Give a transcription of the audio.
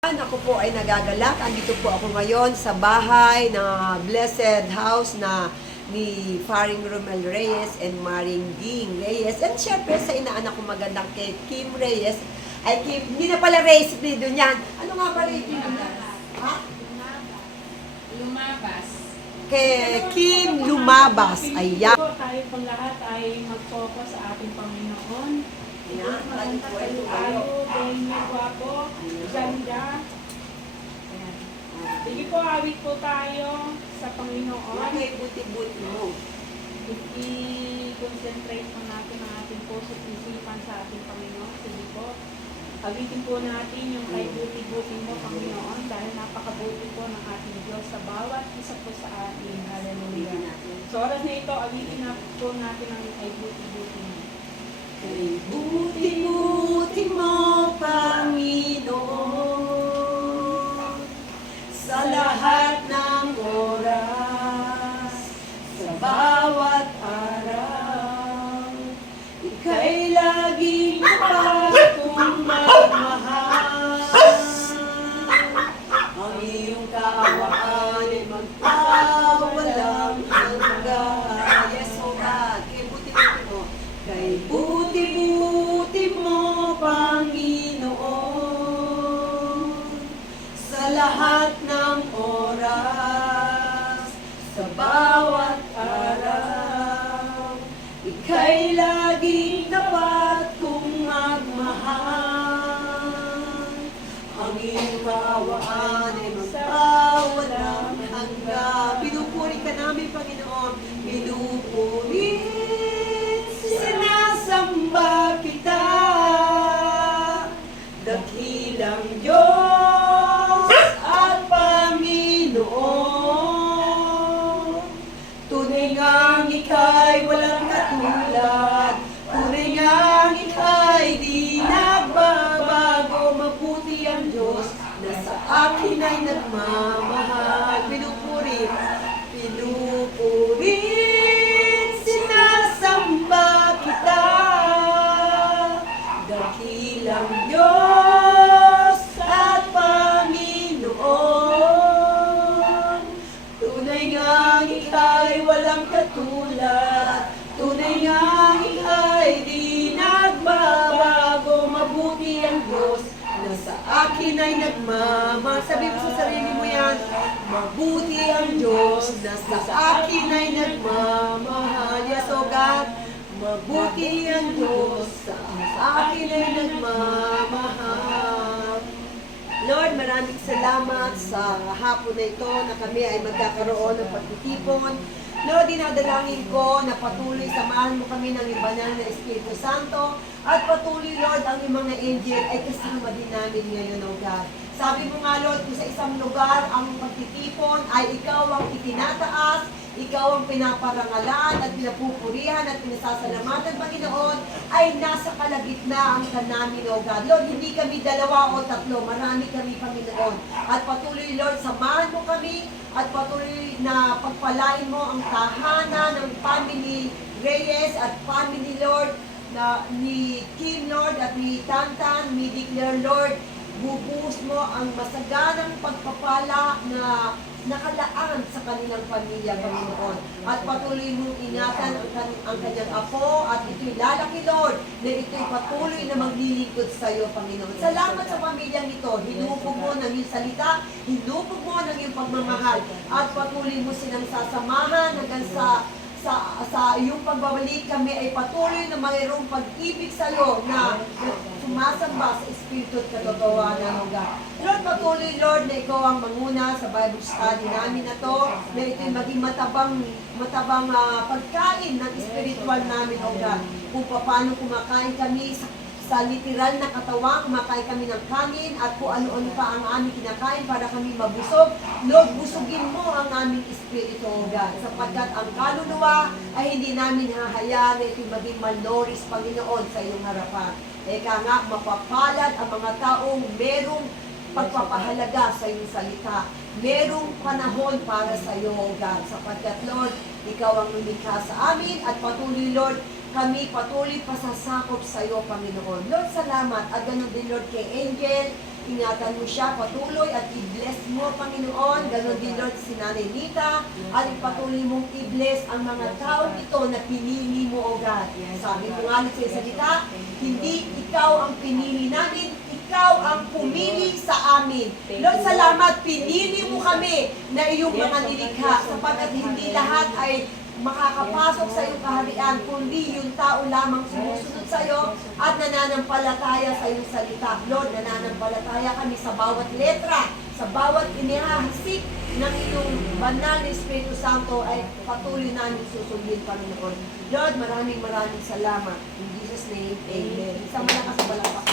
Ako po ay nagagalak. Andito po ako ngayon sa bahay na Blessed House na ni Faring Romel Reyes and Maring Ging Reyes. And syempre sa inaanak ko magandang kay Kim Reyes. Ay Kim, hindi na pala Reyes, please doon yan. Ano nga pala yung Kim? Ha? Lumabas. Kay Kim Lumabas. Ayan. Tayo pang lahat ay mag-focus sa ating Panginoon. Ayan, maraming po ay Tayo, ganyan yung gwapo, ganda. Ayan. Sige po, awit po tayo sa Panginoon. Okay, buti-buti mo. I-concentrate po natin ang ating puso at isipan sa ating Panginoon. Sige po. Awitin po natin yung kay buti-buti mo, Panginoon, dahil napakabuti po ng ating Diyos sa bawat isa po sa atin. Hallelujah. So oras na ito, awitin na po natin ang kay buti-buti mo. Kay buti-buti mo, Panginoon, sa lahat ng oras, sa bawat araw, ika'y laging akong magmahal. Ang iyong kaawaan ay magpawalang hanggan. Yes, oh God, kay buti-buti mo. Kay buti-buti mo, Panginoon, sa lahat ng oras, sa bawat araw, ika'y laging dapat kong magmahal. Ang iyong kaawaan ay magpawalang hanggan. Pinupuri ka namin, Panginoon. Pinupuri. Sinasamba kita, dakilang Diyos at Panginoon. Tunay ngang ika'y walang katulad, tunay ngang ika'y di nagbabago. Mabuti ang Diyos na sa akin ay nagmamahal. Pinupuri, pinupuri. Sinasamba kita, dakilang Diyos at Panginoon. Tunay ngang ika'y walang katulad, tunay ngang ika'y di nagbabago. Mabuti ang Diyos na sa akin ay nagmamahal. Sabi mo sa sarili mo yan, mabuti ang Diyos na sa akin ay nagmamahal. Yes, oh God, mabuti ang Diyos sa akin ay nagmamahal. Lord, maraming salamat sa hapon na ito na kami ay magkakaroon ng pagtitipon. Lord, dinadalangin ko na patuloy samahan mo kami ng banal na Espiritu Santo at patuloy, Lord, ang iyong mga angel ay kasama din namin ngayon, O God. Sabi mo nga, Lord, kung sa isang lugar ang pagtitipon ay ikaw ang itinataas, ikaw ang pinaparangalan at pinapupurihan at pinasasalamatan, Panginoon, ay nasa kalagitnaan ka namin, O God. Lord, hindi kami dalawa o tatlo, marami kami, Panginoon. At patuloy, Lord, samahan mo kami at patuloy na pagpalain mo ang tahanan ng family Reyes at family, Lord, na ni Kim, Lord, at ni Tantan, we declare, Lord, bubuhos mo ang masaganang pagpapala na nakalaan sa kanilang pamilya, Panginoon. At patuloy mong ingatan ang kanyang apo at ito'y lalaki, Lord, na ito'y patuloy na maglilingkod sa iyo, Panginoon. Salamat sa pamilyang ito. Hinupog mo ng iyong salita, hinupog mo ng iyong pagmamahal, at patuloy mo silang sasamahan hanggang sa iyong pagbabalik. Kami ay patuloy na mayroong pag-ibig sa iyo na sumasamba sa Espiritu at katotohanan, O God. Lord, patuloy, Lord, na ikaw ang manguna sa Bible study namin na to, na ito'y maging matabang pagkain ng spiritual namin, O God. Kung paano kumakain kami sa literal na katawan, kumakain kami ng kanin at kung ano-ano pa ang aming kinakain para kami mabusog. Lord, busugin mo ang aming espiritu, O God, sapagkat ang kaluluwa ay hindi namin hahayaan na ito'y maging malnourished, Panginoon, sa iyong harapan. Eka nga, mapapalad ang mga taong merong pagpapahalaga sa iyong salita. Merong panahon para sa iyo, O God, sapagkat, Lord, ikaw ang lumikha sa amin at patuloy, Lord, kami patuloy pasasakop sa iyo, Panginoon. Lord, salamat. At ganun din, Lord, kay Angel. ingatan mo siya patuloy at i-bless mo, Panginoon. Ganon din, Lord, si Nanay Nita. At patuloy mong i-bless ang mga taong ito na pinili mo, O God. Sabi ko nga sa salita, hindi ikaw ang pinili namin, ikaw ang pumili sa amin. Lord, salamat, pinili mo kami na iyong mga nilikha sapagkat hindi lahat ay makakapasok sa iyong kaharian, kundi yung tao lamang sumusunod sa iyo at nananampalataya sa iyong salita. Lord, nananampalataya kami sa bawat letra, sa bawat inihahasik ng iyong banal na Espiritu Santo ay patuloy namin susundin, Panginoon. Lord, maraming salamat. In Jesus' name, Amen. Isang malakas na balakpak.